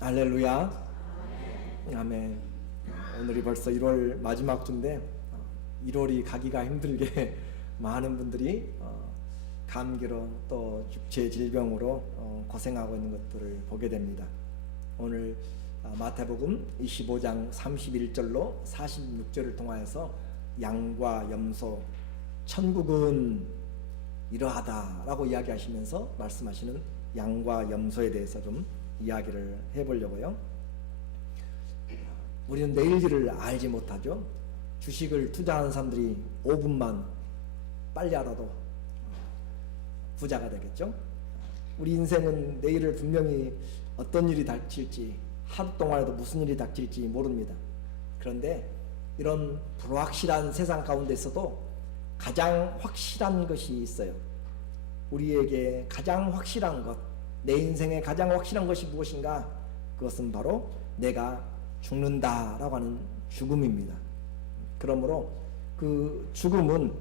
할렐루야. 아멘. 오늘이 벌써 1월 마지막 주인데 1월이 가기가 힘들게 많은 분들이 감기로 또 육체 질병으로 고생하고 있는 것들을 보게 됩니다. 오늘 마태복음 25장 31절로 46절을 통하여서 양과 염소, 천국은 이러하다라고 이야기하시면서 말씀하시는 양과 염소에 대해서 좀 이야기를 해보려고요. 우리는 내일일을 알지 못하죠. 주식을 투자하는 사람들이 5분만 빨리 알아도 부자가 되겠죠. 우리 인생은 내일을 분명히 어떤 일이 닥칠지, 하루 동안에도 무슨 일이 닥칠지 모릅니다. 그런데 이런 불확실한 세상 가운데서도 가장 확실한 것이 있어요. 우리에게 가장 확실한 것, 내 인생에 가장 확실한 것이 무엇인가? 그것은 바로 내가 죽는다라고 하는 죽음입니다. 그러므로 그 죽음은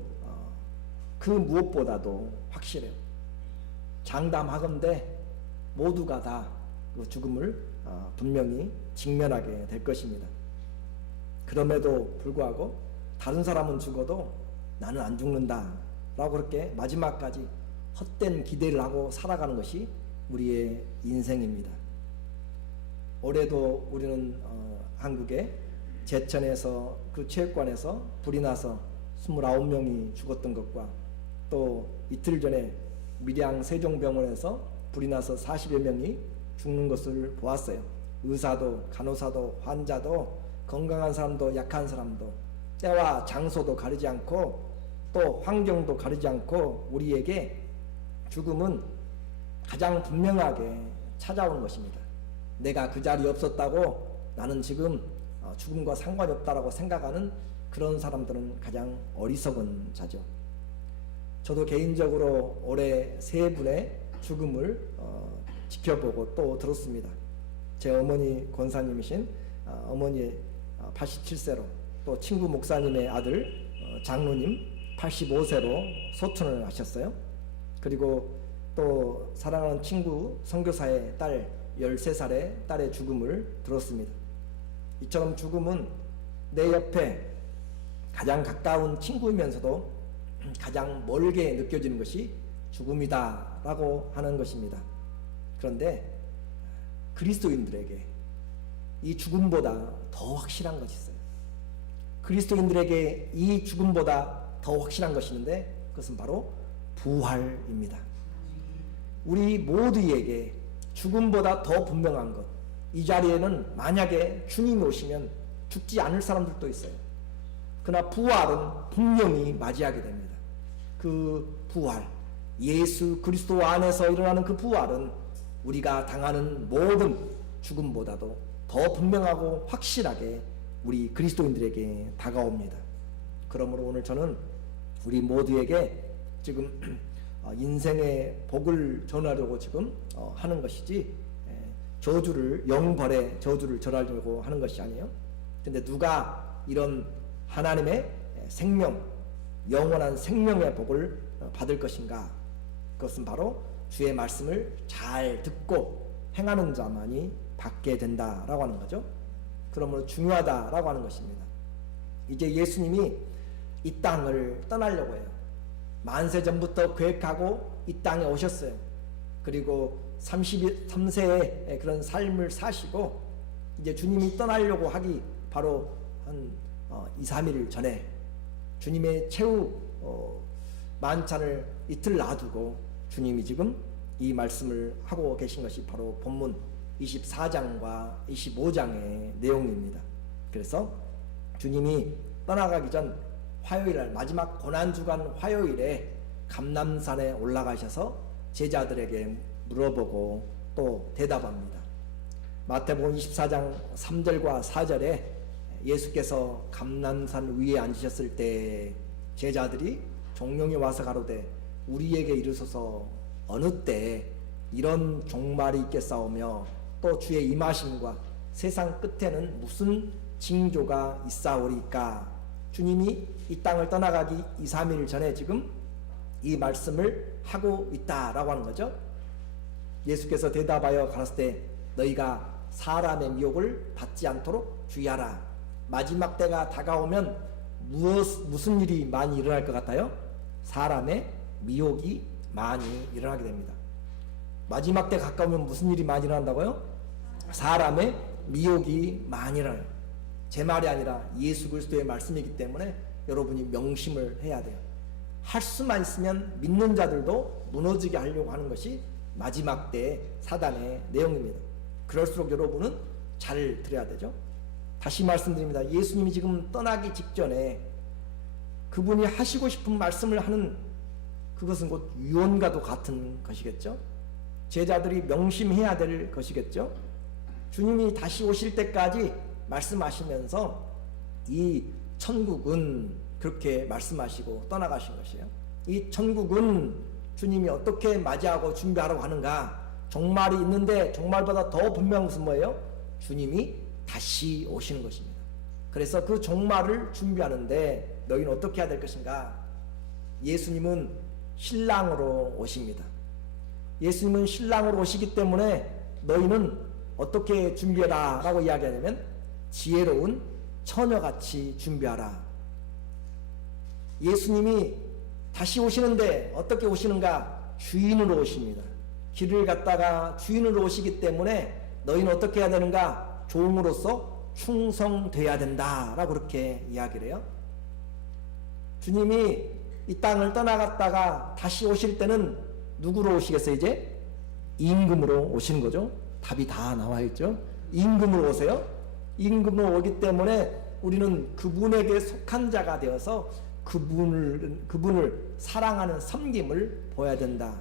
그 무엇보다도 확실해요. 장담하건대 모두가 다 그 죽음을 분명히 직면하게 될 것입니다. 그럼에도 불구하고 다른 사람은 죽어도 나는 안 죽는다 라고 그렇게 마지막까지 헛된 기대를 하고 살아가는 것이 우리의 인생입니다. 올해도 우리는 한국에 제천에서 그 체육관에서 불이 나서 29명이 죽었던 것과 또 이틀 전에 밀양 세종병원에서 불이 나서 40여 명이 죽는 것을 보았어요. 의사도 간호사도 환자도 건강한 사람도 약한 사람도 때와 장소도 가리지 않고 또 환경도 가리지 않고 우리에게 죽음은 가장 분명하게 찾아오는 것입니다. 내가 그 자리에 없었다고 나는 지금 죽음과 상관이 없다라고 생각하는 그런 사람들은 가장 어리석은 자죠. 저도 개인적으로 올해 세 분의 죽음을 지켜보고 또 들었습니다. 제 어머니 권사님이신 어머니 87세로 또 친구 목사님의 아들 장로님 85세로 소천을 하셨어요. 그리고 또 사랑하는 친구 선교사의 딸 13살의 딸의 죽음을 들었습니다. 이처럼 죽음은 내 옆에 가장 가까운 친구이면서도 가장 멀게 느껴지는 것이 죽음이다 라고 하는 것입니다. 그런데 그리스도인들에게 이 죽음보다 더 확실한 것이 있어요. 그리스도인들에게 이 죽음보다 더 확실한 것이 있는데 그것은 바로 부활입니다. 우리 모두에게 죽음보다 더 분명한 것, 이 자리에는 만약에 주님이 오시면 죽지 않을 사람들도 있어요. 그러나 부활은 분명히 맞이하게 됩니다. 그 부활, 예수 그리스도 안에서 일어나는 그 부활은 우리가 당하는 모든 죽음보다도 더 분명하고 확실하게 우리 그리스도인들에게 다가옵니다. 그러므로 오늘 저는 우리 모두에게 지금 인생의 복을 전하려고 지금 하는 것이지 저주를 영벌의 저주를 전하려고 하는 것이 아니에요. 근데 누가 이런 하나님의 생명, 영원한 생명의 복을 받을 것인가? 그것은 바로 주의 말씀을 잘 듣고 행하는 자만이 받게 된다라고 하는 거죠. 그러므로 중요하다라고 하는 것입니다. 이제 예수님이 이 땅을 떠나려고 해요. 만세 전부터 계획하고 이 땅에 오셨어요. 그리고 33세의 그런 삶을 사시고 이제 주님이 떠나려고 하기 바로 한 2, 3일 전에 주님의 최후 만찬을 이틀 놔두고 주님이 지금 이 말씀을 하고 계신 것이 바로 본문 24장과 25장의 내용입니다. 그래서 주님이 떠나가기 전 화요일날 마지막 고난주간 화요일에 감람산에 올라가셔서 제자들에게 물어보고 또 대답합니다. 마태복음 24장 3절과 4절에 예수께서 감람산 위에 앉으셨을 때 제자들이 종용이 와서 가로되 우리에게 이르소서 어느 때 이런 종말이 있겠사오며 또 주의 임하심과 세상 끝에는 무슨 징조가 있사오리까? 주님이 이 땅을 떠나가기 2, 3일 전에 지금 이 말씀을 하고 있다라고 하는 거죠. 예수께서 대답하여 가라사대 너희가 사람의 미혹을 받지 않도록 주의하라. 마지막 때가 다가오면 무슨 일이 많이 일어날 것 같아요? 사람의 미혹이 많이 일어나게 됩니다. 마지막 때 가까우면 무슨 일이 많이 일어난다고요? 사람의 미혹이 많이 일어나요. 제 말이 아니라 예수 그리스도의 말씀이기 때문에 여러분이 명심을 해야 돼요. 할 수만 있으면 믿는 자들도 무너지게 하려고 하는 것이 마지막 때의 사단의 내용입니다. 그럴수록 여러분은 잘 들어야 되죠. 다시 말씀드립니다. 예수님이 지금 떠나기 직전에 그분이 하시고 싶은 말씀을 하는 그것은 곧 유언과도 같은 것이겠죠. 제자들이 명심해야 될 것이겠죠. 주님이 다시 오실 때까지 말씀하시면서 이 천국은 그렇게 말씀하시고 떠나가신 것이에요. 이 천국은 주님이 어떻게 맞이하고 준비하라고 하는가? 종말이 있는데 종말보다 더 분명한 것은 뭐예요? 주님이 다시 오시는 것입니다. 그래서 그 종말을 준비하는데 너희는 어떻게 해야 될 것인가? 예수님은 신랑으로 오십니다. 예수님은 신랑으로 오시기 때문에 너희는 어떻게 준비해라 라고 이야기하냐면 지혜로운 처녀같이 준비하라. 예수님이 다시 오시는데 어떻게 오시는가? 주인으로 오십니다. 길을 갔다가 주인으로 오시기 때문에 너희는 어떻게 해야 되는가? 종으로서 충성돼야 된다 라고 그렇게 이야기를 해요. 주님이 이 땅을 떠나갔다가 다시 오실 때는 누구로 오시겠어요? 이제 임금으로 오시는 거죠. 답이 다 나와 있죠. 임금으로 오세요. 임금으로 오기 때문에 우리는 그분에게 속한 자가 되어서 그분을 사랑하는 섬김을 보여야 된다.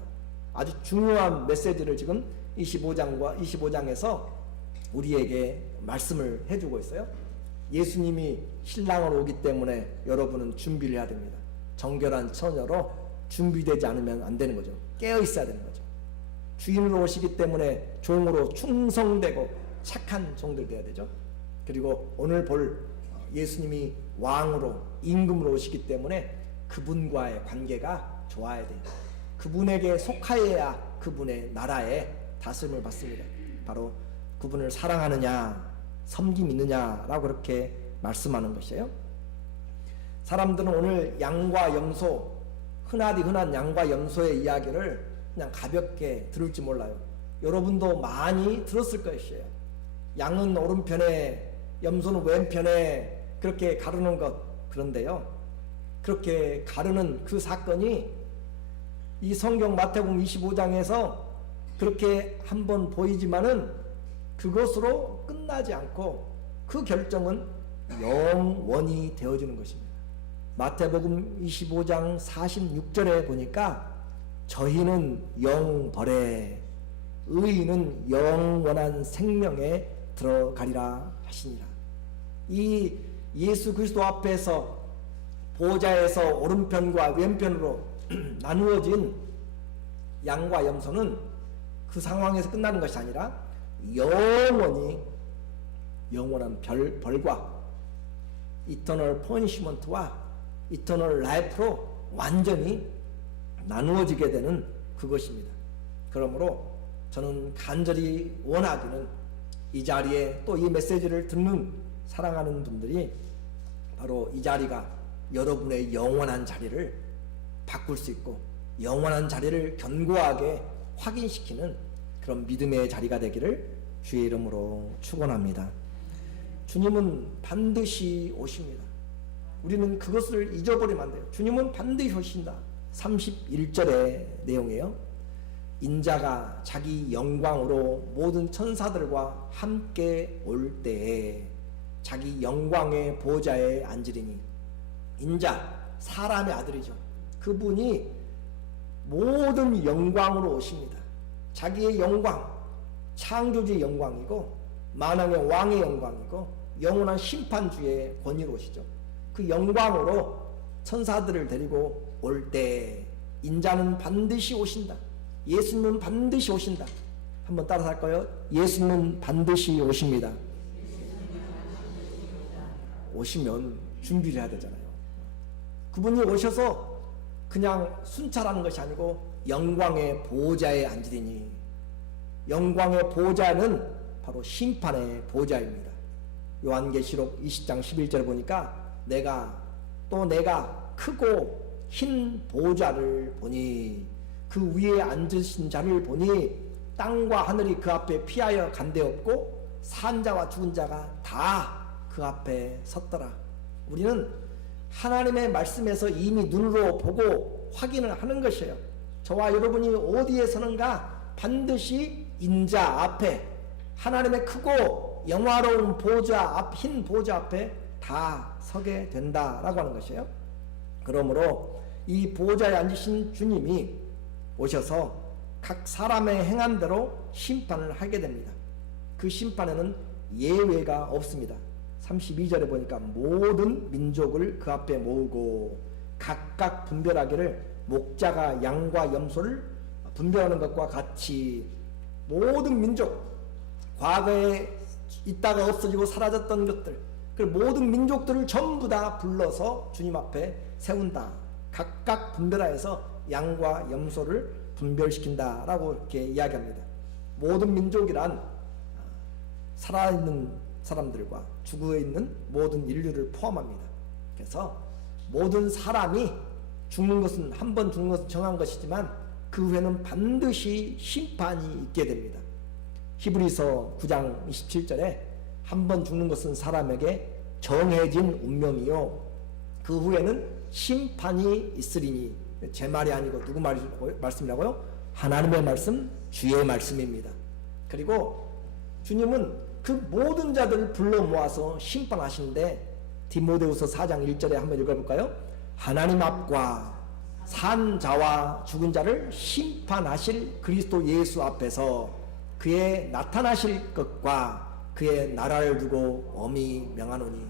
아주 중요한 메시지를 지금 25장에서 우리에게 말씀을 해주고 있어요. 예수님이 신랑으로 오기 때문에 여러분은 준비를 해야 됩니다. 정결한 처녀로 준비되지 않으면 안 되는 거죠. 깨어 있어야 되는 거죠. 주인으로 오시기 때문에 종으로 충성되고 착한 종들 되어야 되죠. 그리고 오늘 볼 예수님이 왕으로 임금으로 오시기 때문에 그분과의 관계가 좋아야 돼요. 그분에게 속하여야 그분의 나라에 다스림을 받습니다. 바로 그분을 사랑하느냐 섬김 있느냐라고 그렇게 말씀하는 것이에요. 사람들은 오늘 양과 염소, 흔한 양과 염소의 이야기를 그냥 가볍게 들을지 몰라요. 여러분도 많이 들었을 것이에요. 양은 오른편에 염소는 왼편에 그렇게 가르는 것. 그런데요, 그렇게 가르는 그 사건이 이 성경 마태복음 25장에서 그렇게 한번 보이지만은 그것으로 끝나지 않고 그 결정은 영원히 되어지는 것입니다. 마태복음 25장 46절에 보니까 저희는 영벌에 의인은 영원한 생명에 들어가리라 하시니라. 이 예수 그리스도 앞에서 보좌에서 오른편과 왼편으로 나누어진 양과 염소는 그 상황에서 끝나는 것이 아니라 영원히 영원한 벌과 이터널 퍼니시먼트와 이터널 라이프로 완전히 나누어지게 되는 그것입니다. 그러므로 저는 간절히 원하기는 이 자리에 또 이 메시지를 듣는 사랑하는 분들이 바로 이 자리가 여러분의 영원한 자리를 바꿀 수 있고 영원한 자리를 견고하게 확인시키는 그런 믿음의 자리가 되기를 주의 이름으로 축원합니다. 주님은 반드시 오십니다. 우리는 그것을 잊어버리면 안 돼요. 주님은 반드시 오신다. 31절의 내용이에요. 인자가 자기 영광으로 모든 천사들과 함께 올 때에 자기 영광의 보좌에 앉으리니. 인자, 사람의 아들이죠. 그분이 모든 영광으로 오십니다. 자기의 영광, 창조주의 영광이고 만왕의 왕의 영광이고 영원한 심판주의 권위로 오시죠. 그 영광으로 천사들을 데리고 올 때 인자는 반드시 오신다. 예수님은 반드시 오신다. 한번 따라서 할까요? 예수님은 반드시 오십니다. 오시면 준비를 해야 되잖아요. 그분이 오셔서 그냥 순찰하는 것이 아니고 영광의 보좌에 앉으리니. 영광의 보좌는 바로 심판의 보좌입니다. 요한계시록 20장 11절에 보니까 내가 크고 흰 보좌를 보니 그 위에 앉으신 자를 보니 땅과 하늘이 그 앞에 피하여 간데없고 산자와 죽은 자가 다 그 앞에 섰더라. 우리는 하나님의 말씀에서 이미 눈으로 보고 확인을 하는 것이에요. 저와 여러분이 어디에 서는가? 반드시 인자 앞에, 하나님의 크고 영화로운 보좌 앞, 흰 보좌 앞에 다 서게 된다라고 하는 것이에요. 그러므로 이 보좌에 앉으신 주님이 오셔서 각 사람의 행한 대로 심판을 하게 됩니다. 그 심판에는 예외가 없습니다. 32절에 보니까 모든 민족을 그 앞에 모으고 각각 분별하기를 목자가 양과 염소를 분별하는 것과 같이 모든 민족, 과거에 있다가 없어지고 사라졌던 것들, 그 모든 민족들을 전부 다 불러서 주님 앞에 세운다. 각각 분별하여서 양과 염소를 분별시킨다라고 이렇게 이야기합니다. 모든 민족이란 살아있는 사람들과 죽어 있는 모든 인류를 포함합니다. 그래서 모든 사람이 죽는 것은, 한 번 죽는 것은 정한 것이지만 그 후에는 반드시 심판이 있게 됩니다. 히브리서 9장 27절에 한 번 죽는 것은 사람에게 정해진 운명이요 그 후에는 심판이 있으리니, 제 말이 아니고 누구 말씀이라고요? 하나님의 말씀, 주의 말씀입니다. 그리고 주님은 그 모든 자들을 불러 모아서 심판하시는데, 디모데후서 4장 1절에 한번 읽어볼까요? 하나님 앞과 산 자와 죽은 자를 심판하실 그리스도 예수 앞에서 그의 나타나실 것과 그의 나라를 두고 엄히 명하노니.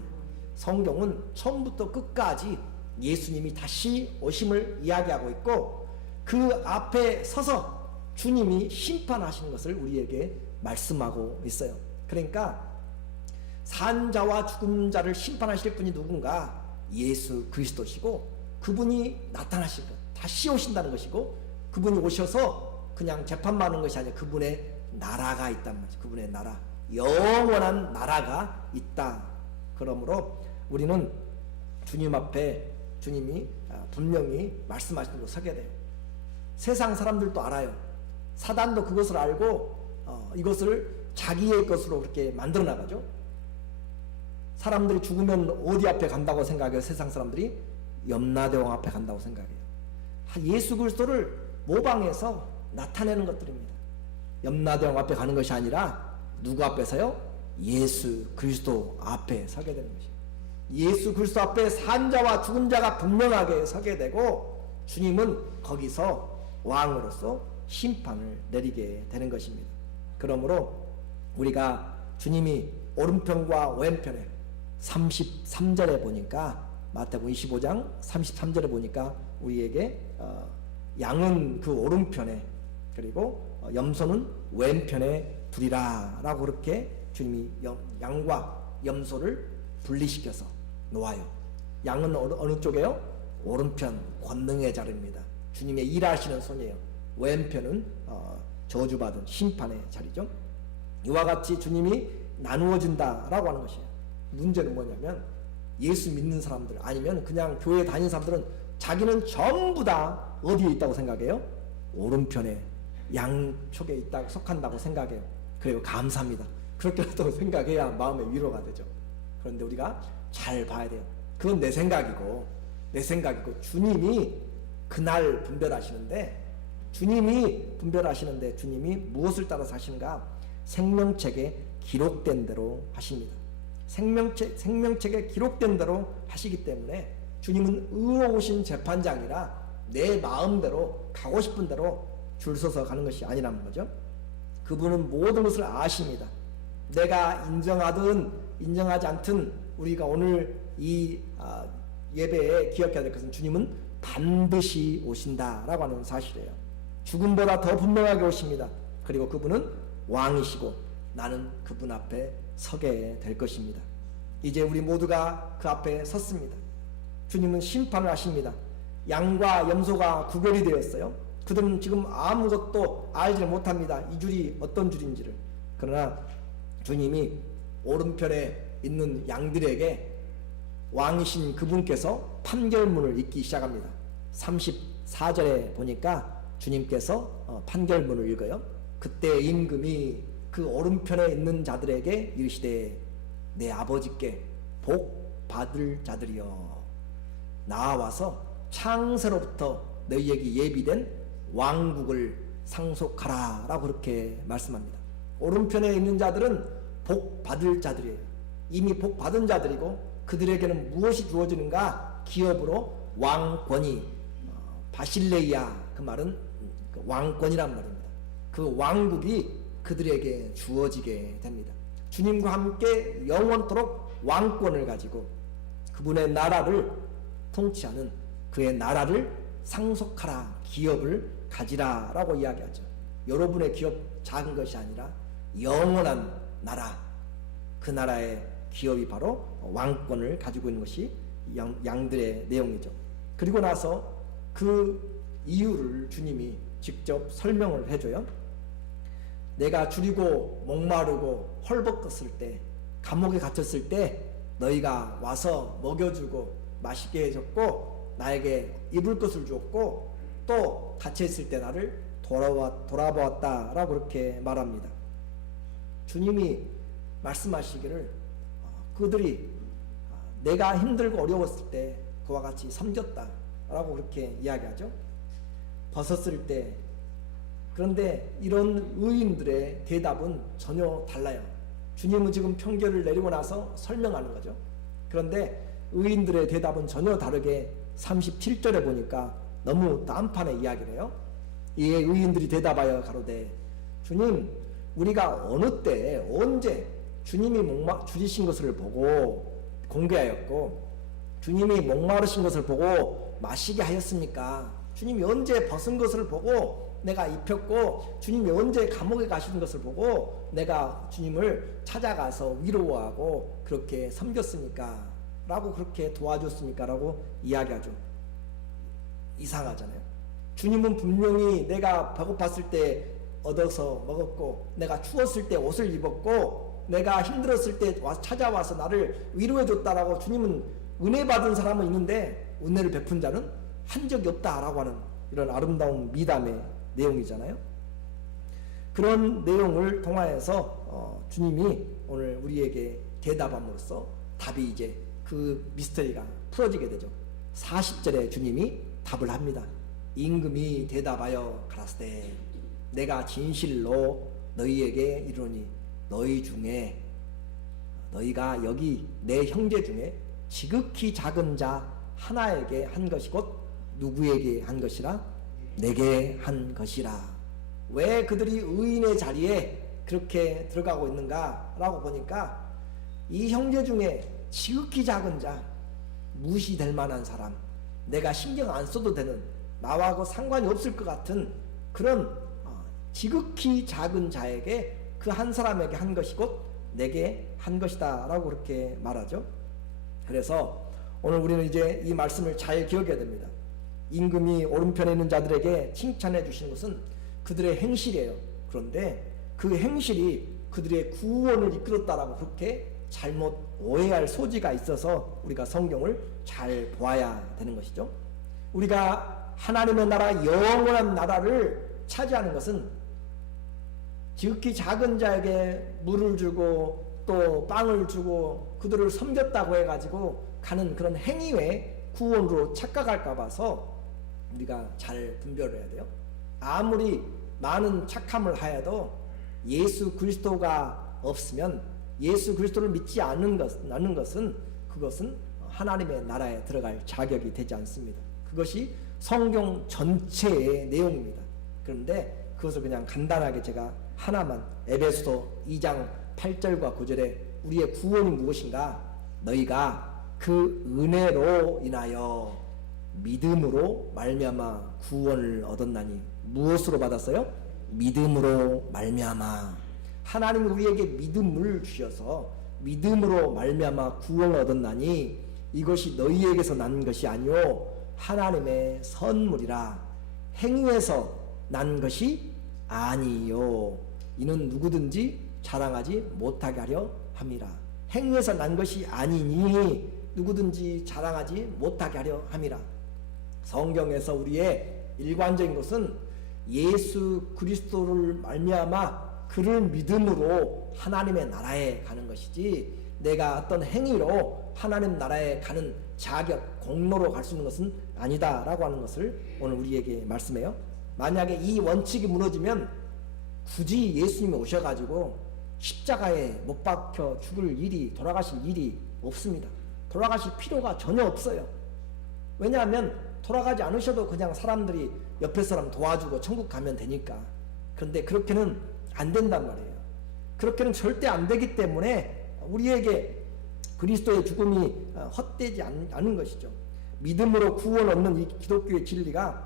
성경은 처음부터 끝까지 예수님이 다시 오심을 이야기하고 있고 그 앞에 서서 주님이 심판하시는 것을 우리에게 말씀하고 있어요. 그러니까 산자와 죽은 자를 심판하실 분이 누군가? 예수 그리스도시고, 그분이 나타나실 것, 다시 오신다는 것이고, 그분이 오셔서 그냥 재판만 하는 것이 아니라 그분의 나라가 있단 말이죠. 그분의 나라, 영원한 나라가 있다. 그러므로 우리는 주님 앞에 주님이 분명히 말씀하시는 거 서게 돼요. 세상 사람들도 알아요. 사단도 그것을 알고 이것을 자기의 것으로 그렇게 만들어 나가죠. 사람들이 죽으면 어디 앞에 간다고 생각해요? 세상 사람들이 염라대왕 앞에 간다고 생각해요. 예수 그리스도를 모방해서 나타내는 것들입니다. 염라대왕 앞에 가는 것이 아니라 누구 앞에서요? 예수 그리스도 앞에 서게 되는 것이에요. 예수 그리스도 앞에 산자와 죽은 자가 분명하게 서게 되고, 주님은 거기서 왕으로서 심판을 내리게 되는 것입니다. 그러므로 우리가 주님이 오른편과 왼편에 33절에 보니까, 마태복음 25장 33절에 보니까 우리에게 양은 그 오른편에 그리고 염소는 왼편에 두리라 라고 그렇게 주님이 양과 염소를 분리시켜서 놓아요. 양은 어느 쪽에요? 오른편 권능의 자리입니다. 주님의 일하시는 손이에요. 왼편은 저주받은 심판의 자리죠. 이와 같이 주님이 나누어진다라고 하는 것이에요. 문제는 뭐냐면, 예수 믿는 사람들 아니면 그냥 교회 다니는 사람들은 자기는 전부 다 어디에 있다고 생각해요? 오른편에, 양쪽에 있다 속한다고 생각해요. 그래요, 감사합니다. 그렇게라도 생각해야 마음의 위로가 되죠. 그런데 우리가 잘 봐야 돼요. 그건 내 생각이고 주님이 그날 분별하시는데, 주님이 무엇을 따라서 하시는가? 생명책에 기록된 대로 하십니다. 생명책에 기록된 대로 하시기 때문에 주님은 의로우신 재판장이라 내 마음대로 가고 싶은 대로 줄 서서 가는 것이 아니라는 거죠. 그분은 모든 것을 아십니다. 내가 인정하든 인정하지 않든 우리가 오늘 이 예배에 기억해야 될 것은, 주님은 반드시 오신다라고 하는 사실이에요. 죽음보다 더 분명하게 오십니다. 그리고 그분은 왕이시고 나는 그분 앞에 서게 될 것입니다. 이제 우리 모두가 그 앞에 섰습니다. 주님은 심판을 하십니다. 양과 염소가 구별이 되었어요. 그들은 지금 아무것도 알지 못합니다. 이 줄이 어떤 줄인지를. 그러나 주님이 오른편에 있는 양들에게 왕이신 그분께서 판결문을 읽기 시작합니다. 34절에 보니까 주님께서 판결문을 읽어요. 그때 임금이 그 오른편에 있는 자들에게 이르시되 내 아버지께 복 받을 자들이여 나와서 창세로부터 너희에게 예비된 왕국을 상속하라 라고 그렇게 말씀합니다. 오른편에 있는 자들은 복 받을 자들이에요. 이미 복 받은 자들이고 그들에게는 무엇이 주어지는가? 기업으로 왕권이 바실레이아 그 말은 왕권이란 말입니다. 그 왕국이 그들에게 주어지게 됩니다. 주님과 함께 영원토록 왕권을 가지고 그분의 나라를 통치하는 그의 나라를 상속하라, 기업을 가지라 라고 이야기하죠. 여러분의 기업 작은 것이 아니라 영원한 나라, 그 나라의 기업이 바로 왕권을 가지고 있는 것이 양들의 내용이죠. 그리고 나서 그 이유를 주님이 직접 설명을 해줘요. 내가 줄이고 목마르고 헐벗었을 때, 감옥에 gat혔을 때 너희가 와서 먹여주고 마시게 해줬고 나에게 입을 것을 주었고 또 갇혀있을 때 나를 돌아보았다 라고 그렇게 말합니다. 주님이 말씀하시기를 그들이 내가 힘들고 어려웠을 때 그와 같이 섬겼다 라고 그렇게 이야기하죠. 벗었을 때. 그런데 이런 의인들의 대답은 전혀 달라요. 주님은 지금 평결을 내리고 나서 설명하는 거죠. 그런데 의인들의 대답은 전혀 다르게 37절에 보니까 너무 딴판의 이야기를 해요. 이에 의인들이 대답하여 가로되 주님 우리가 어느 때 언제 주님이 줄이신 것을 보고 공개하였고 주님이 목마르신 것을 보고 마시게 하였습니까? 주님이 언제 벗은 것을 보고 내가 입혔고 주님이 언제 감옥에 가시는 것을 보고 내가 주님을 찾아가서 위로하고 그렇게 섬겼습니까? 라고 그렇게 도와줬습니까? 라고 이야기하죠. 이상하잖아요. 주님은 분명히 내가 배고팠을 때 얻어서 먹었고 내가 추웠을 때 옷을 입었고 내가 힘들었을 때 찾아와서 나를 위로해 줬다라고 주님은 은혜 받은 사람은 있는데 은혜를 베푼 자는 한 적이 없다라고 하는 이런 아름다운 미담의 내용이잖아요. 그런 내용을 통하여서 주님이 오늘 우리에게 대답함으로써 답이 이제 그 미스터리가 풀어지게 되죠. 40절에 주님이 답을 합니다. 임금이 대답하여 가라사대 내가 진실로 너희에게 이르노니 너희 중에 너희가 여기 내 형제 중에 지극히 작은 자 하나에게 한 것이 곧 누구에게 한 것이라? 내게 한 것이라. 왜 그들이 의인의 자리에 그렇게 들어가고 있는가 라고 보니까 이 형제 중에 지극히 작은 자, 무시될 만한 사람, 내가 신경 안 써도 되는, 나하고 상관이 없을 것 같은 그런 지극히 작은 자에게 그 한 사람에게 한 것이 곧 내게 한 것이다 라고 그렇게 말하죠. 그래서 오늘 우리는 이제 이 말씀을 잘 기억해야 됩니다. 임금이 오른편에 있는 자들에게 칭찬해 주시는 것은 그들의 행실이에요. 그런데 그 행실이 그들의 구원을 이끌었다라고 그렇게 잘못 오해할 소지가 있어서 우리가 성경을 잘 보아야 되는 것이죠. 우리가 하나님의 나라, 영원한 나라를 차지하는 것은 지극히 작은 자에게 물을 주고 또 빵을 주고 그들을 섬겼다고 해가지고 가는 그런 행위 외에 구원으로 착각할까 봐서 우리가 잘 분별을 해야 돼요. 아무리 많은 착함을 하여도 예수 그리스도가 없으면 예수 그리스도를 믿지 않는 것은 그것은 하나님의 나라에 들어갈 자격이 되지 않습니다. 그것이 성경 전체의 내용입니다. 그런데 그것을 그냥 간단하게 제가 하나만 에베소서 2장 8절과 9절에 우리의 구원이 무엇인가? 너희가 그 은혜로 인하여 믿음으로 말미암아 구원을 얻었나니. 무엇으로 받았어요? 믿음으로 말미암아. 하나님이 우리에게 믿음을 주셔서 믿음으로 말미암아 구원을 얻었나니 이것이 너희에게서 난 것이 아니요 하나님의 선물이라. 행위에서 난 것이 아니요. 이는 누구든지 자랑하지 못하게 하려 함이라. 행위에서 난 것이 아니니 누구든지 자랑하지 못하게 하려 함이라. 성경에서 우리의 일관적인 것은 예수 그리스도를 말미암아 그를 믿음으로 하나님의 나라에 가는 것이지, 내가 어떤 행위로 하나님 나라에 가는 자격, 공로로 갈 수 있는 것은 아니다라고 하는 것을 오늘 우리에게 말씀해요. 만약에 이 원칙이 무너지면 굳이 예수님이 오셔가지고 십자가에 못 박혀 죽을 일이, 돌아가실 일이 없습니다. 돌아가실 필요가 전혀 없어요. 왜냐하면 돌아가지 않으셔도 그냥 사람들이 옆에 사람 도와주고 천국 가면 되니까. 그런데 그렇게는 안 된단 말이에요. 그렇게는 절대 안 되기 때문에 우리에게 그리스도의 죽음이 헛되지 않은 것이죠. 믿음으로 구원 얻는 이 기독교의 진리가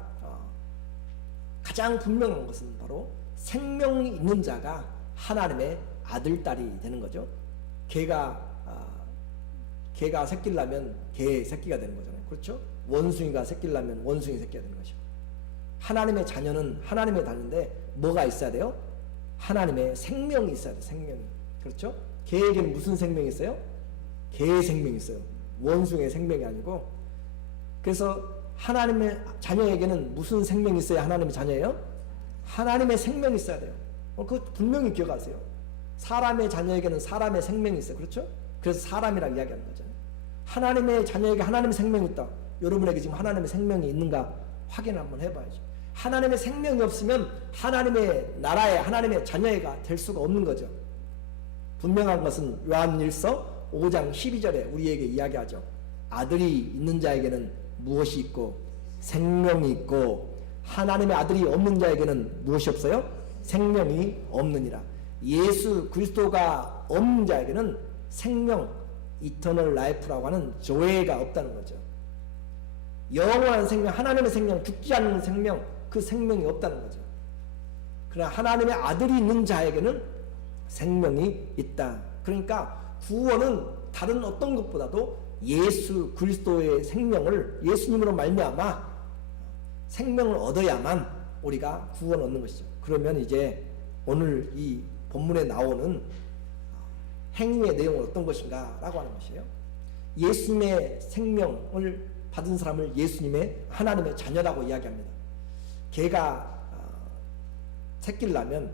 가장 분명한 것은 바로 생명이 있는 자가 하나님의 아들, 딸이 되는 거죠. 개가 새끼를 낳으면 개 새끼가 되는 거잖아요. 그렇죠? 원숭이가 새끼를 낳으면 원숭이 새끼가 되는 것이고, 하나님의 자녀는 하나님의 자녀인데 뭐가 있어야 돼요? 하나님의 생명이 있어야 돼요. 생명이. 그렇죠? 개에게는 무슨 생명이 있어요? 개의 생명이 있어요. 원숭이의 생명이 아니고. 그래서 하나님의 자녀에게는 무슨 생명이 있어야 하나님의 자녀예요? 하나님의 생명이 있어야 돼요. 그거 분명히 기억하세요. 사람의 자녀에게는 사람의 생명이 있어요. 그렇죠? 그래서 사람이라고 이야기하는 거잖아요. 하나님의 자녀에게 하나님의 생명이 있다. 여러분에게 지금 하나님의 생명이 있는가 확인 한번 해봐야죠. 하나님의 생명이 없으면 하나님의 나라에, 하나님의 자녀가 될 수가 없는 거죠. 분명한 것은 요한일서 5장 12절에 우리에게 이야기하죠. 아들이 있는 자에게는 무엇이 있고 생명이 있고, 하나님의 아들이 없는 자에게는 무엇이 없어요? 생명이 없느니라. 예수 그리스도가 없는 자에게는 생명, 이터널 라이프라고 하는 조회가 없다는 거죠. 영원한 생명, 하나님의 생명, 죽지 않는 생명, 그 생명이 없다는 거죠. 그러나 하나님의 아들이 있는 자에게는 생명이 있다. 그러니까 구원은 다른 어떤 것보다도 예수 그리스도의 생명을, 예수님으로 말미암아 생명을 얻어야만 우리가 구원 얻는 것이죠. 그러면 이제 오늘 이 본문에 나오는 행위의 내용은 어떤 것인가 라고 하는 것이에요. 예수님의 생명을 받은 사람을 예수님의 하나님의 자녀라고 이야기합니다. 개가 새끼를 낳으면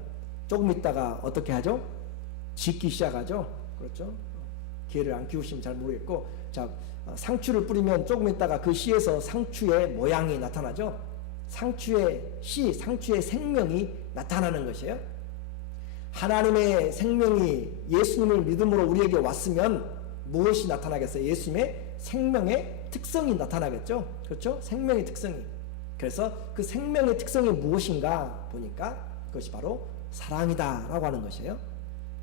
조금 있다가 어떻게 하죠? 짖기 시작하죠. 그렇죠? 개를 안 키우시면 잘 모르겠고, 자, 상추를 뿌리면 조금 있다가 그 씨에서 상추의 모양이 나타나죠. 상추의 씨, 상추의 생명이 나타나는 것이에요. 하나님의 생명이 예수님을 믿음으로 우리에게 왔으면 무엇이 나타나겠어요? 예수님의 생명의 특성이 나타나겠죠. 그렇죠? 생명의 특성이. 그래서 그 생명의 특성이 무엇인가 보니까 그것이 바로 사랑이다 라고 하는 것이에요.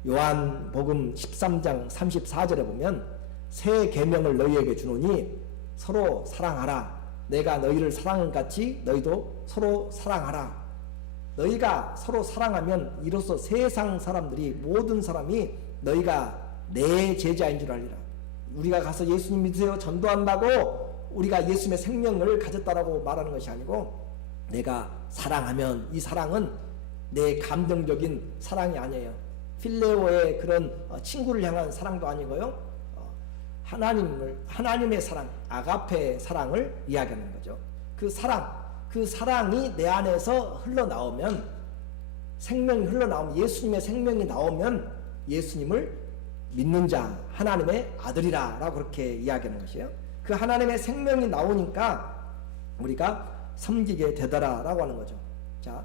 요한복음 13장 34절에 보면 새 계명을 너희에게 주노니 서로 사랑하라. 내가 너희를 사랑한 같이 너희도 서로 사랑하라. 너희가 서로 사랑하면 이로써 세상 사람들이, 모든 사람이 너희가 내 제자인 줄 알리라. 우리가 가서 예수님 믿으세요 전도한다고 우리가 예수님의 생명을 가졌다라고 말하는 것이 아니고, 내가 사랑하면 이 사랑은 내 감정적인 사랑이 아니에요. 필레오의 그런 친구를 향한 사랑도 아니고요. 하나님의 사랑, 아가페의 사랑을 이야기하는 거죠. 그 사랑이 내 안에서 흘러나오면, 생명이 흘러나오면, 예수님의 생명이 나오면 예수님을 믿는 자, 하나님의 아들이라 라고 그렇게 이야기하는 것이에요. 그 하나님의 생명이 나오니까 우리가 섬기게 되더라 라고 하는 거죠. 자,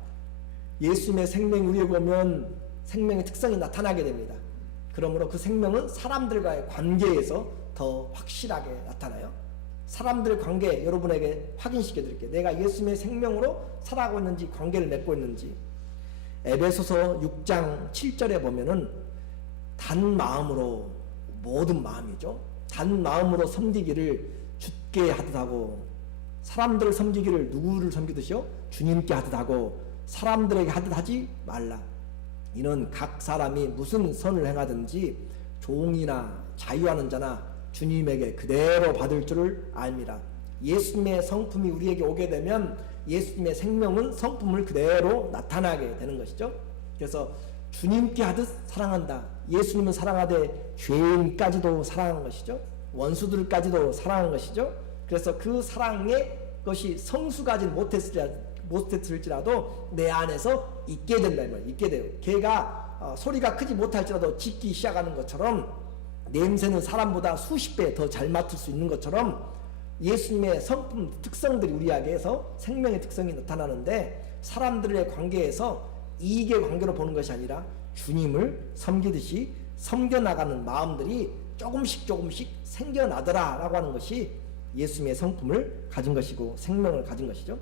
예수님의 생명이 우리에게 오면 생명의 특성이 나타나게 됩니다. 그러므로 그 생명은 사람들과의 관계에서 더 확실하게 나타나요. 사람들의 관계 여러분에게 확인시켜 드릴게요. 내가 예수님의 생명으로 살아가고 있는지, 관계를 맺고 있는지. 에베소서 6장 7절에 보면은 단 마음으로, 모든 마음이죠. 단 마음으로 섬기기를 주께 하듯 하고, 사람들을 섬기기를 누구를 섬기듯이요? 주님께 하듯 하고, 사람들에게 하듯 하지 말라. 이는 각 사람이 무슨 선을 행하든지 종이나 자유하는 자나 주님에게 그대로 받을 줄을 알미라. 예수님의 성품이 우리에게 오게 되면 예수님의 생명은 성품을 그대로 나타나게 되는 것이죠. 그래서 주님께 하듯 사랑한다. 예수님은 사랑하되 죄인까지도 사랑한 것이죠. 원수들까지도 사랑한 것이죠. 그래서 그 사랑의 것이 성수가지 못했을지라도 내 안에서 있게 된다 이 말이에요. 있게 돼요. 개가 소리가 크지 못할지라도 짖기 시작하는 것처럼, 냄새는 사람보다 수십 배 더 잘 맡을 수 있는 것처럼, 예수님의 성품 특성들이 우리에게서 생명의 특성이 나타나는데, 사람들의 관계에서 이익의 관계로 보는 것이 아니라 주님을 섬기듯이 섬겨나가는 마음들이 조금씩 생겨나더라 라고 하는 것이 예수님의 성품을 가진 것이고 생명을 가진 것이죠.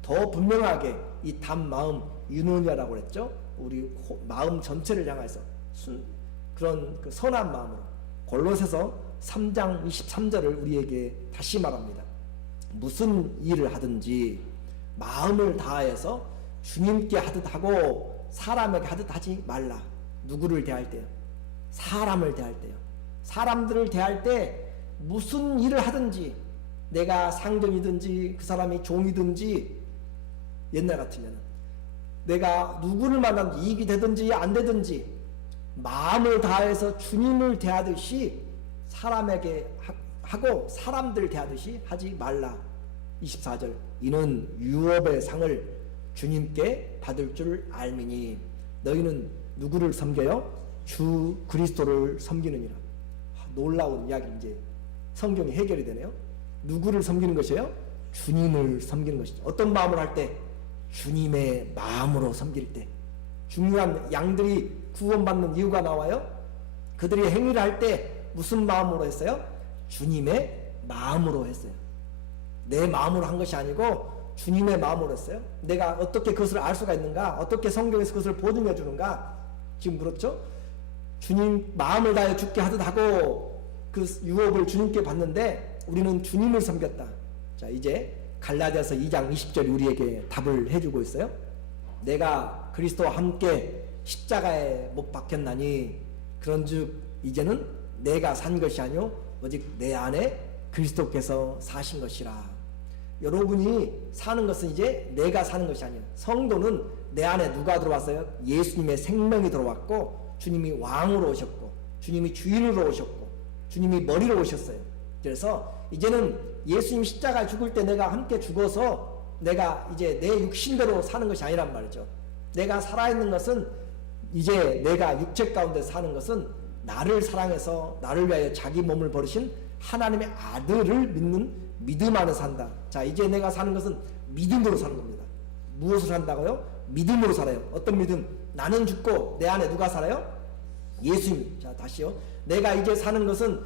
더 분명하게 이 단마음 유노니아라고 그랬죠. 우리 마음 전체를 향해서 그런 그 선한 마음으로, 골로새서 3장 23절을 우리에게 다시 말합니다. 무슨 일을 하든지 마음을 다해서 주님께 하듯 하고 사람에게 하듯 하지 말라. 누구를 대할 때요? 사람을 대할 때요. 사람들을 대할 때 무슨 일을 하든지, 내가 상전이든지 그 사람이 종이든지, 옛날 같으면 내가 누구를 만나든지 이익이 되든지 안 되든지 마음을 다해서 주님을 대하듯이 사람에게 하고 사람들 대하듯이 하지 말라. 24절, 이는 유업의 상을 주님께 받을 줄 알미니. 너희는 누구를 섬겨요? 주 그리스도를 섬기느니라. 놀라운 이야기, 이제 성경이 해결이 되네요. 누구를 섬기는 것이에요? 주님을 섬기는 것이죠. 어떤 마음으로 할 때? 주님의 마음으로 섬길 때. 중요한 양들이 구원받는 이유가 나와요. 그들이 행위를 할 때 무슨 마음으로 했어요? 주님의 마음으로 했어요. 내 마음으로 한 것이 아니고 주님의 마음으로 했어요. 내가 어떻게 그것을 알 수가 있는가? 어떻게 성경에서 그것을 보증해 주는가? 지금 그렇죠? 주님 마음을 다해 주께 하듯 하고 그 유업을 주님께 받는데 우리는 주님을 섬겼다. 자, 이제 갈라디아서 2장 20절이 우리에게 답을 해주고 있어요. 내가 그리스도와 함께 십자가에 못 박혔나니 그런즉 이제는 내가 산 것이 아니요 오직 내 안에 그리스도께서 사신 것이라. 여러분이 사는 것은 이제 내가 사는 것이 아니에요. 성도는 내 안에 누가 들어왔어요? 예수님의 생명이 들어왔고, 주님이 왕으로 오셨고, 주님이 주인으로 오셨고, 주님이 머리로 오셨어요. 그래서 이제는 예수님 십자가에 죽을 때 내가 함께 죽어서 내가 이제 내 육신대로 사는 것이 아니란 말이죠. 내가 살아있는 것은, 이제 내가 육체 가운데 사는 것은 나를 사랑해서 나를 위하여 자기 몸을 버리신 하나님의 아들을 믿는 믿음 안에 산다. 자, 이제 내가 사는 것은 믿음으로 사는 겁니다. 무엇으로 산다고요? 믿음으로 살아요. 어떤 믿음? 나는 죽고 내 안에 누가 살아요? 예수님. 자, 다시요. 내가 이제 사는 것은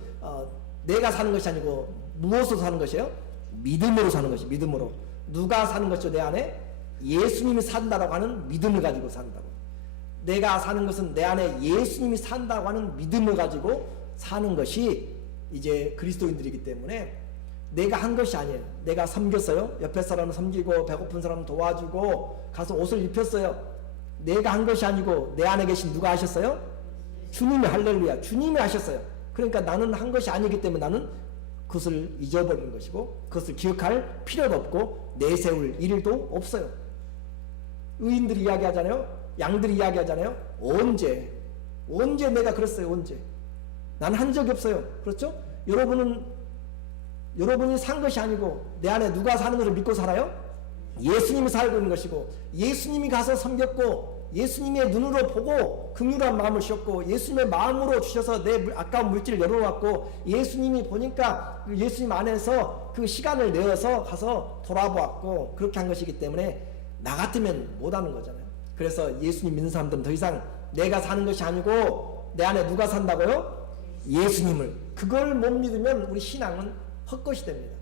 내가 사는 것이 아니고 무엇으로 사는 것이에요? 믿음으로 사는 것이. 믿음으로. 누가 사는 것이죠? 내 안에 예수님이 산다라고 하는 믿음을 가지고 산다고. 내가 사는 것은 내 안에 예수님이 산다고 하는 믿음을 가지고 사는 것이 이제 그리스도인들이기 때문에 내가 한 것이 아니에요. 내가 섬겼어요. 옆에 사람을 섬기고 배고픈 사람 도와주고 가서 옷을 입혔어요. 내가 한 것이 아니고 내 안에 계신 누가 하셨어요? 주님이. 할렐루야. 주님이 하셨어요. 그러니까 나는 한 것이 아니기 때문에 나는 그것을 잊어버리는 것이고 그것을 기억할 필요도 없고 내세울 일도 없어요. 의인들이 이야기하잖아요. 양들이 이야기하잖아요. 언제 내가 그랬어요? 언제? 난 한 적이 없어요. 그렇죠? 여러분이 산 것이 아니고 내 안에 누가 사는 것을 믿고 살아요? 예수님이 살고 있는 것이고, 예수님이 가서 섬겼고, 예수님의 눈으로 보고 긍휼한 마음을 주셨고, 예수님의 마음으로 주셔서 내 아까운 물질을 열어놓았고, 예수님이 보니까 예수님 안에서 그 시간을 내어서 가서 돌아보았고, 그렇게 한 것이기 때문에 나 같으면 못하는 거잖아요. 그래서 예수님 믿는 사람들은 더 이상 내가 사는 것이 아니고 내 안에 누가 산다고요? 예수님을. 그걸 못 믿으면 우리 신앙은 헛것이 됩니다.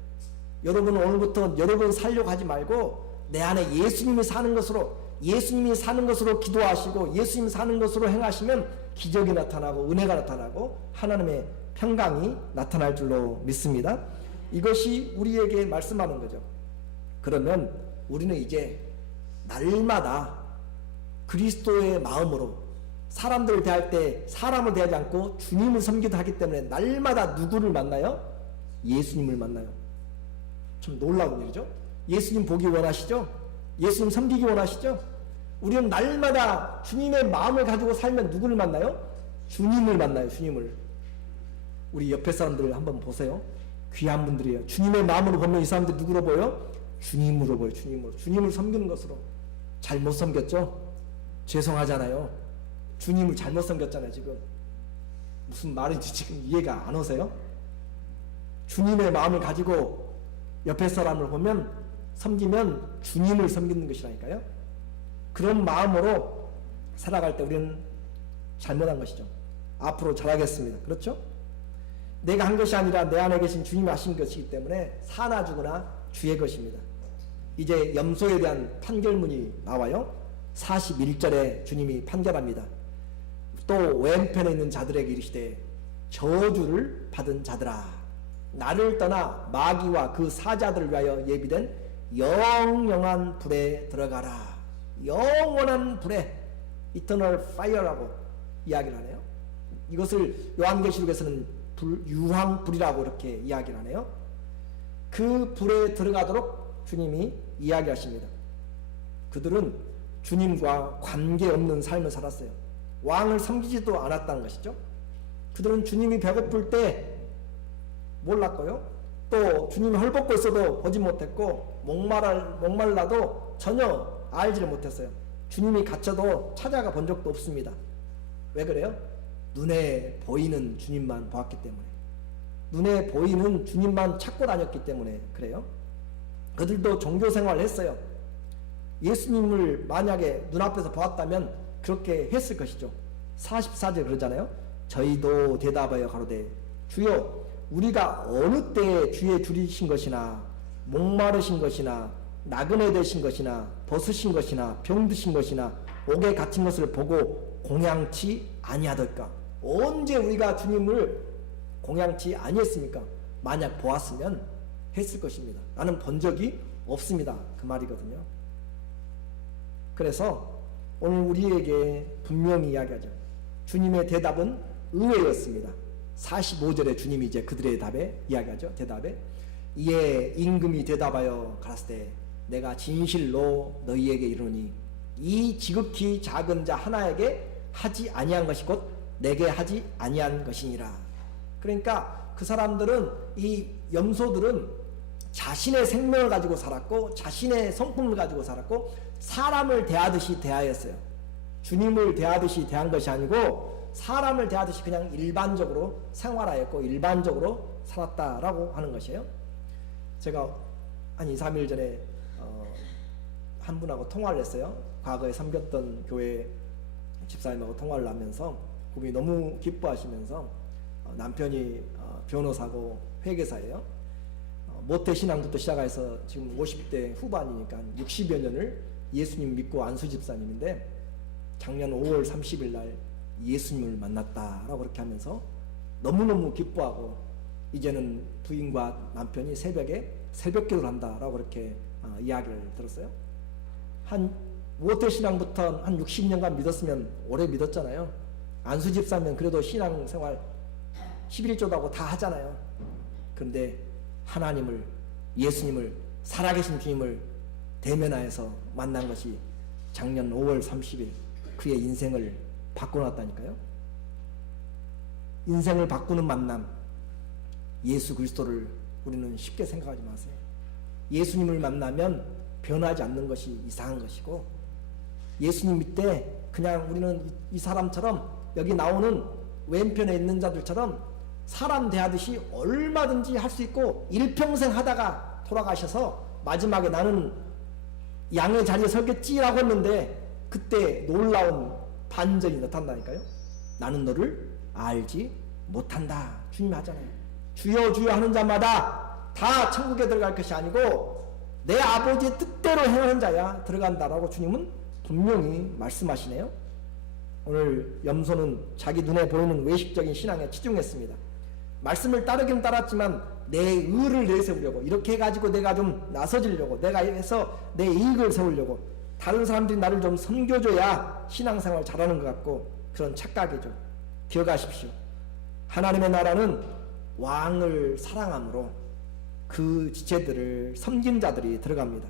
여러분은 오늘부터 여러분 살려고 하지 말고 내 안에 예수님이 사는 것으로, 예수님이 사는 것으로 기도하시고 예수님이 사는 것으로 행하시면 기적이 나타나고 은혜가 나타나고 하나님의 평강이 나타날 줄로 믿습니다. 이것이 우리에게 말씀하는 거죠. 그러면 우리는 이제 날마다 그리스도의 마음으로 사람들을 대할 때 사람을 대하지 않고 주님을 섬기도 하기 때문에 날마다 누구를 만나요? 예수님을 만나요. 좀 놀라운 일이죠. 예수님 보기 원하시죠? 예수님 섬기기 원하시죠? 우리는 날마다 주님의 마음을 가지고 살면 누구를 만나요? 주님을 만나요. 주님을. 우리 옆에 사람들 한번 보세요. 귀한 분들이에요. 주님의 마음으로 보면 이 사람들이 누구로 보여? 주님으로 보여. 주님으로. 주님을 섬기는 것으로. 잘못 섬겼죠? 죄송하잖아요. 주님을 잘못 섬겼잖아요. 지금 무슨 말인지 지금 이해가 안 오세요? 주님의 마음을 가지고 옆에 사람을 보면 섬기면 주님을 섬기는 것이라니까요. 그런 마음으로 살아갈 때 우리는 잘못한 것이죠. 앞으로 잘하겠습니다. 그렇죠? 내가 한 것이 아니라 내 안에 계신 주님이 하신 것이기 때문에 사나 죽으나 주의 것입니다. 이제 염소에 대한 판결문이 나와요. 41절에 주님이 판결합니다. 또 왼편에 있는 자들에게 이르시되 저주를 받은 자들아, 나를 떠나 마귀와 그 사자들을 위하여 예비된 영영한 불에 들어가라. 영원한 불에, Eternal Fire라고 이야기를 하네요. 이것을 요한계시록에서는 유황불이라고 이렇게 이야기를 하네요. 그 불에 들어가도록 주님이 이야기하십니다. 그들은 주님과 관계없는 삶을 살았어요. 왕을 섬기지도 않았다는 것이죠. 그들은 주님이 배고플 때 몰랐고요. 또 주님이 헐벗고 있어도 보지 못했고 목말라도 전혀 알지를 못했어요. 주님이 갇혀도 찾아가 본 적도 없습니다. 왜 그래요? 눈에 보이는 주님만 보았기 때문에, 눈에 보이는 주님만 찾고 다녔기 때문에 그래요. 그들도 종교생활을 했어요. 예수님을 만약에 눈앞에서 보았다면 그렇게 했을 것이죠. 44절 그러잖아요. 저희도 대답하여 가로되 주여 우리가 어느 때에 주의 줄이신 것이나 목마르신 것이나 나그네 되신 것이나 벗으신 것이나 병드신 것이나 옥에 갇힌 것을 보고 공양치 아니하더까. 언제 우리가 주님을 공양치 아니했습니까? 만약 보았으면 했을 것입니다. 나는 본 적이 없습니다. 그 말이거든요. 그래서 오늘 우리에게 분명히 이야기하죠. 주님의 대답은 의외였습니다. 45절에 주님이 이제 그들의 답에 이야기하죠. 대답에 이에 임금이 대답하여 가라사대 내가 진실로 너희에게 이르노니 이 지극히 작은 자 하나에게 하지 아니한 것이 곧 내게 하지 아니한 것이니라. 그러니까 그 사람들은, 이 염소들은 자신의 생명을 가지고 살았고 자신의 성품을 가지고 살았고 사람을 대하듯이 대하였어요. 주님을 대하듯이 대한 것이 아니고 사람을 대하듯이 그냥 일반적으로 생활하였고 일반적으로 살았다라고 하는 것이에요. 제가 한 2, 3일 전에 한 분하고 통화를 했어요. 과거에 섬겼던 교회 집사님하고 통화를 하면서 그분이 너무 기뻐하시면서 남편이 변호사고 회계사예요. 모태신앙부터 시작해서 지금 50대 후반이니까 60여 년을 예수님 믿고 안수 집사님인데 작년 5월 30일 날 예수님을 만났다라고 그렇게 하면서 너무너무 기뻐하고 이제는 부인과 남편이 새벽에 새벽기도를 한다라고 그렇게 이야기를 들었어요. 한 모태신앙부터 한 60년간 믿었으면 오래 믿었잖아요. 안수 집사면 그래도 신앙생활 11조도 하고 다 하잖아요. 그런데 하나님을, 예수님을, 살아계신 주님을 대면하여서 만난 것이 작년 5월 30일 그의 인생을 바꿔놨다니까요. 인생을 바꾸는 만남, 예수 그리스도를 우리는 쉽게 생각하지 마세요. 예수님을 만나면 변하지 않는 것이 이상한 것이고, 예수님 밑에 그냥 우리는 이 사람처럼 여기 나오는 왼편에 있는 자들처럼 사람 대하듯이 얼마든지 할 수 있고 일평생 하다가 돌아가셔서 마지막에 나는 양의 자리에 서겠지라고 했는데 그때 놀라운 반전이 나타난다니까요. 나는 너를 알지 못한다. 주님이 하잖아요. 주여 주여 하는 자마다 다 천국에 들어갈 것이 아니고 내 아버지의 뜻대로 행하는 자야 들어간다라고 주님은 분명히 말씀하시네요. 오늘 염소는 자기 눈에 보이는 외식적인 신앙에 치중했습니다. 말씀을 따르긴 따랐지만 내 의를 내세우려고, 이렇게 해가지고 내가 좀 나서지려고, 내가 해서 내 이익을 세우려고, 다른 사람들이 나를 좀 섬겨줘야 신앙생활 잘하는 것 같고, 그런 착각이죠. 기억하십시오. 하나님의 나라는 왕을 사랑함으로 그 지체들을 섬긴 자들이 들어갑니다.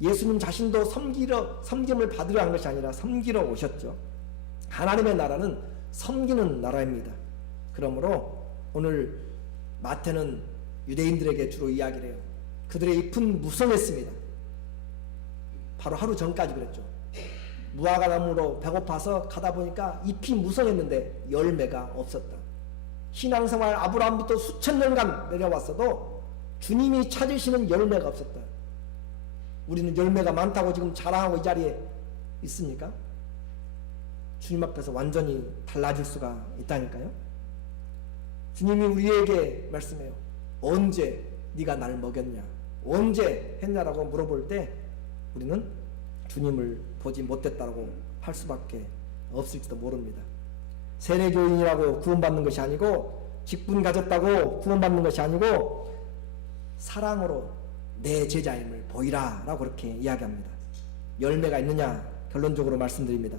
예수님 자신도 섬김을 받으려 한 것이 아니라 섬기러 오셨죠. 하나님의 나라는 섬기는 나라입니다. 그러므로 오늘 마태는 유대인들에게 주로 이야기를 해요. 그들의 잎은 무성했습니다. 바로 하루 전까지 그랬죠. 무화과나무로 배고파서 가다 보니까 잎이 무성했는데 열매가 없었다. 신앙생활 아브라함부터 수천 년간 내려왔어도 주님이 찾으시는 열매가 없었다. 우리는 열매가 많다고 지금 자랑하고 이 자리에 있습니까? 주님 앞에서 완전히 달라질 수가 있다니까요. 주님이 우리에게 말씀해요. 언제 네가 날 먹였냐? 언제 했냐라고 물어볼 때 우리는 주님을 보지 못했다고 할 수밖에 없을지도 모릅니다. 세례교인이라고 구원받는 것이 아니고, 직분 가졌다고 구원받는 것이 아니고, 사랑으로 내 제자임을 보이라 라고 그렇게 이야기합니다. 열매가 있느냐? 결론적으로 말씀드립니다.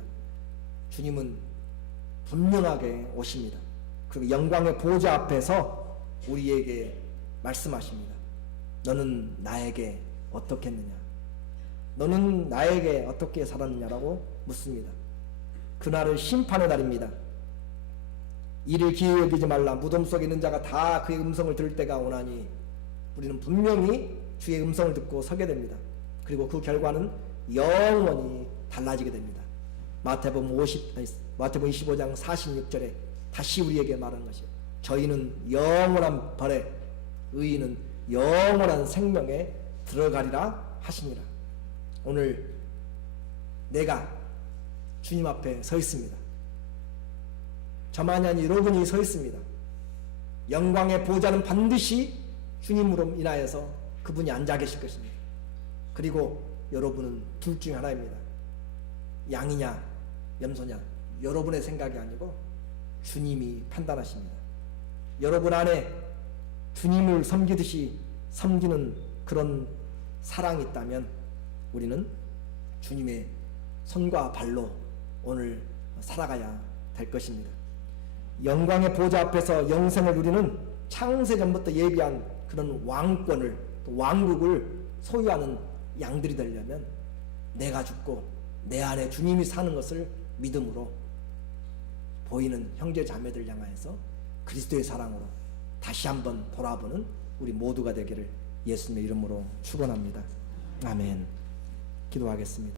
주님은 분명하게 오십니다. 그리고 영광의 보좌 앞에서 우리에게 말씀하십니다. 너는 나에게 어떻게 했느냐? 너는 나에게 어떻게 살았느냐라고 묻습니다. 그날은 심판의 날입니다. 이를 기이히 여기지 말라. 무덤 속에 있는 자가 다 그의 음성을 들을 때가 오나니, 우리는 분명히 주의 음성을 듣고 서게 됩니다. 그리고 그 결과는 영원히 달라지게 됩니다. 마태복음 25장 46절에 다시 우리에게 말하는 것이에요. 저희는 영원한 벌에, 의인은 영원한 생명에 들어가리라 하시니라. 오늘 내가 주님 앞에 서 있습니다. 저만이 아니 여러분이 서 있습니다. 영광의 보좌는 반드시 주님으로 인하여서 그분이 앉아 계실 것입니다. 그리고 여러분은 둘 중에 하나입니다. 양이냐 염소냐, 여러분의 생각이 아니고 주님이 판단하십니다. 여러분 안에 주님을 섬기듯이 섬기는 그런 사랑이 있다면 우리는 주님의 손과 발로 오늘 살아가야 될 것입니다. 영광의 보좌 앞에서 영생을 누리는 창세전부터 예비한 그런 왕권을, 또 왕국을 소유하는 양들이 되려면 내가 죽고 내 안에 주님이 사는 것을 믿음으로 보이는 형제 자매들 향하여서 그리스도의 사랑으로 다시 한번 돌아보는 우리 모두가 되기를 예수님의 이름으로 축원합니다. 아멘. 기도하겠습니다.